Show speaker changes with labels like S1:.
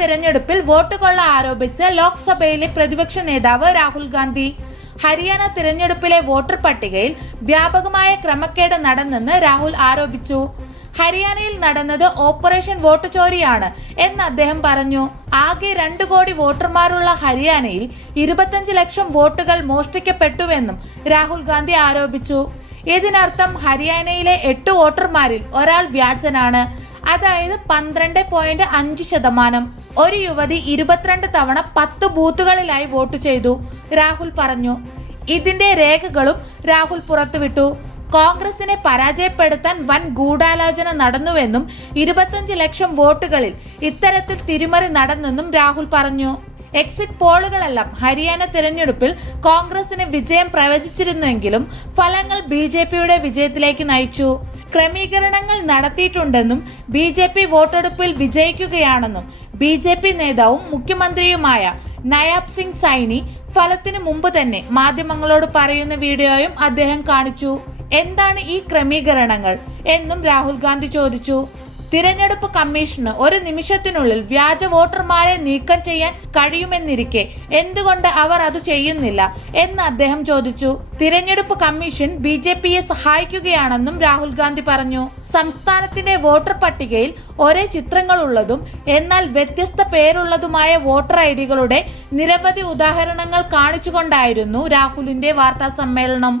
S1: തിരഞ്ഞെടുപ്പിൽ വോട്ട് കൊള്ള ആരോപിച്ച് ലോക്സഭയിലെ പ്രതിപക്ഷ നേതാവ് രാഹുൽ ഗാന്ധി. ഹരിയാന തിരഞ്ഞെടുപ്പിലെ വോട്ടർ പട്ടികയിൽ വ്യാപകമായ ക്രമക്കേട് നടന്നെന്ന് രാഹുൽ ആരോപിച്ചു. ഹരിയാനയിൽ നടന്നത് ഓപ്പറേഷൻ വോട്ട് ചോരിയാണ് എന്ന് അദ്ദേഹം പറഞ്ഞു. ആകെ രണ്ടു കോടി വോട്ടർമാരുള്ള ഹരിയാനയിൽ ഇരുപത്തഞ്ച് ലക്ഷം വോട്ടുകൾ മോഷ്ടിക്കപ്പെട്ടുവെന്നും രാഹുൽ ഗാന്ധി ആരോപിച്ചു. ഇതിനർത്ഥം ഹരിയാനയിലെ എട്ട് വോട്ടർമാരിൽ ഒരാൾ വ്യാജനാണ്. അതായത് പന്ത്രണ്ട് പോയിന്റ് അഞ്ച് ശതമാനം. ഒരു യുവതി ഇരുപത്തിരണ്ട് തവണ പത്ത് ബൂത്തുകളിലായി വോട്ട് ചെയ്തു. രാഹുൽ പറഞ്ഞു ഇതിന്റെ രേഖകളും രാഹുൽ പുറത്തുവിട്ടു. കോൺഗ്രസിനെ പരാജയപ്പെടുത്താൻ വൻ ഗൂഢാലോചന നടന്നുവെന്നും ഇരുപത്തഞ്ച് ലക്ഷം വോട്ടുകളിൽ ഇത്തരത്തിൽ തിരിമറി നടന്നെന്നും രാഹുൽ പറഞ്ഞു. എക്സിറ്റ് പോളുകളെല്ലാം ഹരിയാന തിരഞ്ഞെടുപ്പിൽ കോൺഗ്രസിന് വിജയം പ്രവചിച്ചിരുന്നുവെങ്കിലും ഫലങ്ങൾ ബി വിജയത്തിലേക്ക് നയിച്ചു. ക്രമീകരണങ്ങൾ നടത്തിയിട്ടുണ്ടെന്നും ബി ജെ പി വോട്ടെടുപ്പിൽ വിജയിക്കുകയാണെന്നും ബി ജെ പി നേതാവും മുഖ്യമന്ത്രിയുമായ നയാബ് സിംഗ് സൈനി ഫലത്തിന് മുമ്പ് തന്നെ മാധ്യമങ്ങളോട് പറയുന്ന വീഡിയോയും അദ്ദേഹം കാണിച്ചു. എന്താണ് ഈ ക്രമീകരണങ്ങൾ? എന്നും രാഹുൽ ഗാന്ധി ചോദിച്ചു. തിരഞ്ഞെടുപ്പ് കമ്മീഷന് ഒരു നിമിഷത്തിനുള്ളിൽ വ്യാജ വോട്ടർമാരെ നീക്കം ചെയ്യാൻ കഴിയുമെന്നിരിക്കെ എന്തുകൊണ്ട് അവർ അത് ചെയ്യുന്നില്ല എന്ന് അദ്ദേഹം ചോദിച്ചു. തിരഞ്ഞെടുപ്പ് കമ്മീഷൻ ബി ജെ പിയെ സഹായിക്കുകയാണെന്നും രാഹുൽ ഗാന്ധി പറഞ്ഞു. സംസ്ഥാനത്തിന്റെ വോട്ടർ പട്ടികയിൽ ഒരേ ചിത്രങ്ങളുള്ളതും എന്നാൽ വ്യത്യസ്ത പേരുള്ളതുമായ വോട്ടർ ഐ ഡികളുടെ നിരവധി ഉദാഹരണങ്ങൾ കാണിച്ചുകൊണ്ടായിരുന്നു രാഹുലിന്റെ വാർത്താ സമ്മേളനം